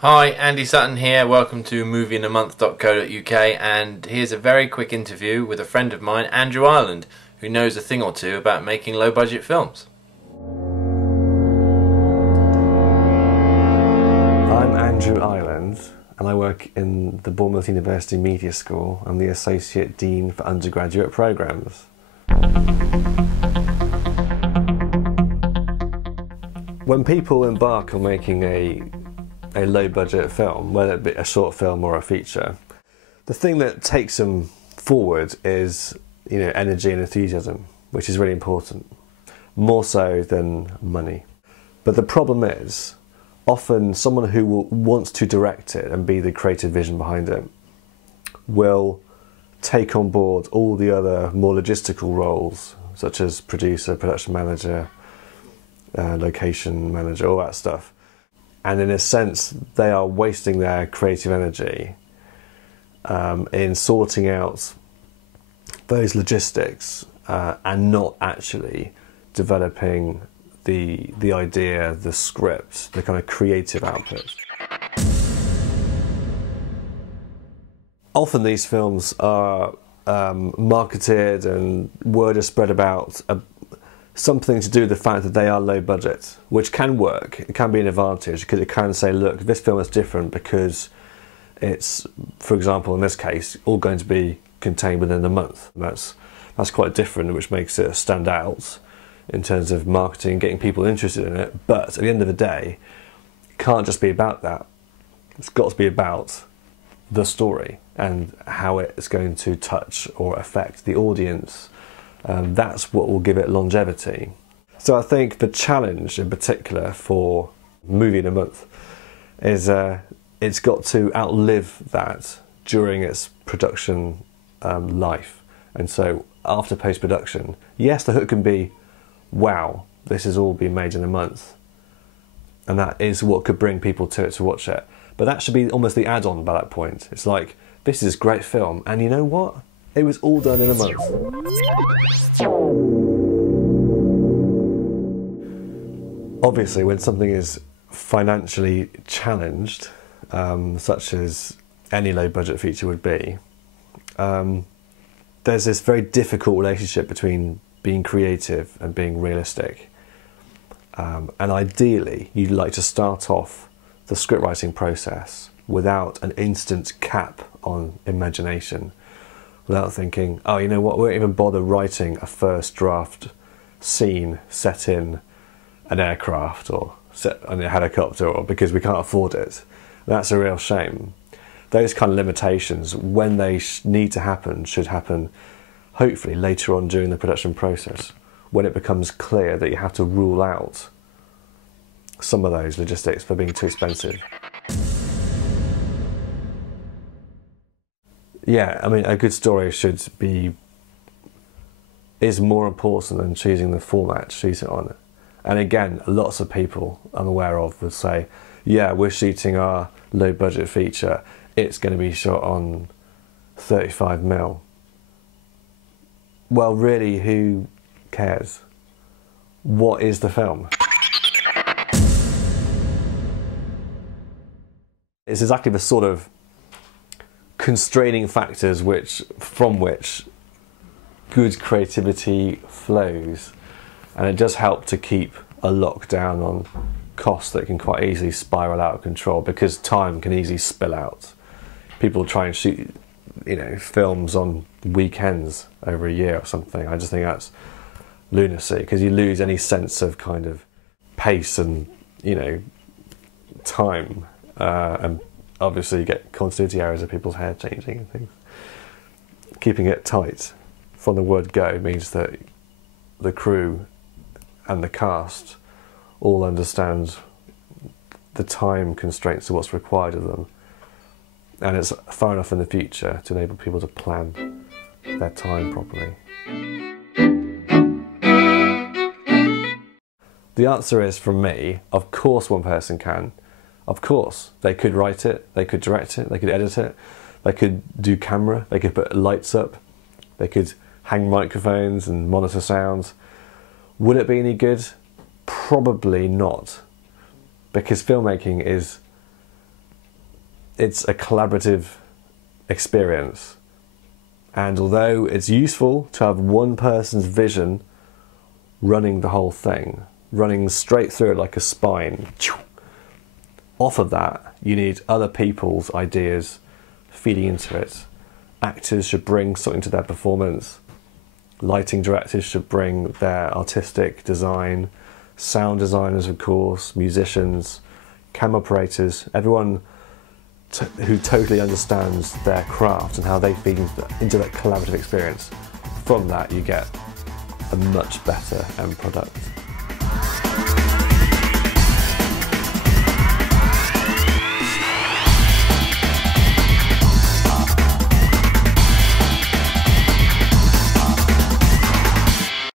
Hi, Andy Sutton here. Welcome to movieindamonth.co.uk, and here's a very quick interview with a friend of mine, Andrew Ireland, who knows a thing or two about making low-budget films. I'm Andrew Ireland, and I work in the Bournemouth University Media School. I'm the Associate Dean for Undergraduate Programmes. When people embark on making a low-budget film, whether it be a short film or a feature, the thing that takes them forward is, energy and enthusiasm, which is really important, more so than money. But the problem is, often someone who wants to direct it and be the creative vision behind it will take on board all the other more logistical roles, such as producer, production manager, location manager, all that stuff. And in a sense, they are wasting their creative energy in sorting out those logistics and not actually developing the idea, the script, the kind of creative output. Often these films are marketed and word is spread about something to do with the fact that they are low budget, which can work. It can be an advantage because it can say, look, this film is different because it's, for example, in this case, all going to be contained within a month. That's quite different, which makes it stand out in terms of marketing, getting people interested in it. But at the end of the day, it can't just be about that. It's got to be about the story and how it's going to touch or affect the audience. That's what will give it longevity. So I think the challenge in particular for Movie in a Month is it's got to outlive that during its production life. And so after post-production, yes, the hook can be, wow, this has all been made in a month. And that is what could bring people to it to watch it. But that should be almost the add-on by that point. It's like, this is a great film, and you know what? It was all done in a month. Obviously, when something is financially challenged, such as any low-budget feature would be, there's this very difficult relationship between being creative and being realistic. And ideally, you'd like to start off the script writing process without an instant cap on imagination, without thinking, oh, you know what, we won't even bother writing a first draft scene set in an aircraft or set on a helicopter, or because we can't afford it. That's a real shame. Those kind of limitations, when they need to happen, should happen hopefully later on during the production process, when it becomes clear that you have to rule out some of those logistics for being too expensive. Yeah, I mean, a good story is more important than choosing the format to shoot it on. And again, lots of people I'm aware of would say, yeah, we're shooting our low budget feature, it's going to be shot on 35mm. Well, really, who cares? What is the film? It's exactly the sort of constraining factors from which good creativity flows, and it does help to keep a lockdown on costs that can quite easily spiral out of control, because time can easily spill out. People try and shoot films on weekends over a year or something. I just think that's lunacy, because you lose any sense of kind of pace and time, and obviously you get continuity errors of people's hair changing and things. Keeping it tight from the word go means that the crew and the cast all understand the time constraints of what's required of them, and it's far enough in the future to enable people to plan their time properly. The answer is, from me, of course one person can. Of course, they could write it, they could direct it, they could edit it, they could do camera, they could put lights up, they could hang microphones and monitor sounds. Would it be any good? Probably not, because filmmaking is it's a collaborative experience. And although it's useful to have one person's vision running the whole thing, running straight through it like a spine, off of that, you need other people's ideas feeding into it. Actors should bring something to their performance. Lighting directors should bring their artistic design. Sound designers, of course, musicians, camera operators, everyone who totally understands their craft and how they feed into that collaborative experience. From that, you get a much better end product.